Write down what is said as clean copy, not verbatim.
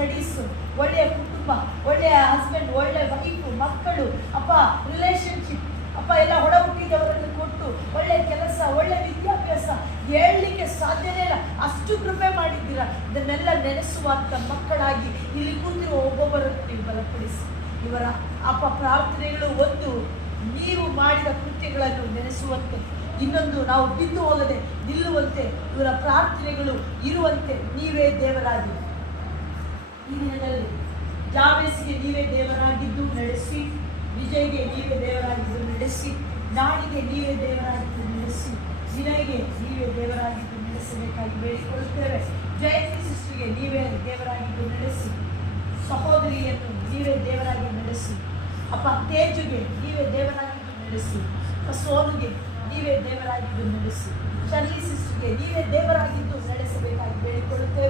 Studies, ಒಳ್ಳೆಯ ಕುಟುಂಬ, ಒಳ್ಳೆಯ ಹಸ್ಬೆಂಡ್, ಒಳ್ಳೆಯ ವೈಫು, ಮಕ್ಕಳು, ಅಪ್ಪ ರಿಲೇಷನ್ಶಿಪ್, ಅಪ್ಪ ಎಲ್ಲ ಹೊಡ ಹುಟ್ಟಿದವರನ್ನು ಕೊಟ್ಟು ಒಳ್ಳೆಯ ಕೆಲಸ, ಒಳ್ಳೆ ವಿದ್ಯಾಭ್ಯಾಸ, ಹೇಳಲಿಕ್ಕೆ ಸಾಧ್ಯನೇ ಇಲ್ಲ, ಅಷ್ಟು ಕೃಪೆ ಮಾಡಿದ್ದೀರಾ. ಇದನ್ನೆಲ್ಲ ನೆನೆಸುವಂಥ ಮಕ್ಕಳಾಗಿ ಇಲ್ಲಿ ಕೂತಿರುವ ಒಬ್ಬೊಬ್ಬರನ್ನು ನೀವು ಬಲಪಡಿಸಿ. ಇವರ ಅಪ್ಪ ಪ್ರಾರ್ಥನೆಗಳು ಒಂದು ನೀವು ಮಾಡಿದ ಕೃತ್ಯಗಳನ್ನು ನೆನೆಸುವಂತೆ, ಇನ್ನೊಂದು ನಾವು ಬಿದ್ದು ಹೋಗದೆ ನಿಲ್ಲುವಂತೆ, ಇವರ ಪ್ರಾರ್ಥನೆಗಳು ಇರುವಂತೆ ನೀವೇ ದೇವರಾಗಿ ಈ ದಿನದಲ್ಲಿ ಜಾಬೇಸಿಗೆ ನೀವೇ ದೇವರಾಗಿದ್ದು ನಡೆಸಿ, ವಿಜಯ್ಗೆ ನೀವೇ ದೇವರಾಗಿದ್ದು ನಡೆಸಿ, ನಾಡಿಗೆ ನೀವೇ ದೇವರಾಗಿದ್ದು ನಡೆಸಿ, ವಿನಯ್ಗೆ ನೀವೇ ದೇವರಾಗಿದ್ದು ನಡೆಸಬೇಕಾಗಿ ಬೇಡಿಕೊಳ್ಳುತ್ತೇವೆ. ಜಯಂತಿ ಸಿಸ್ಟರ್ಗೆ ನೀವೇ ದೇವರಾಗಿದ್ದು ನಡೆಸಿ, ಸಹೋದರಿಯನ್ನು ನೀವೇ ದೇವರಾಗಿ ನಡೆಸಿ, ಅಪ್ಪ ತೇಜುಗೆ ನೀವೇ ದೇವರಾಗಿದ್ದು ನಡೆಸಿ, ಸೋನುಗೆ ನೀವೇ ದೇವರಾಗಿದ್ದು ನಡೆಸಿ, ಶರ್ಲಿ ಸಿಸ್ಟರ್ಗೆ ನೀವೇ ದೇವರಾಗಿದ್ದು ನಡೆಸಬೇಕಾಗಿ ಬೇಡಿಕೊಳ್ಳುತ್ತೇವೆ.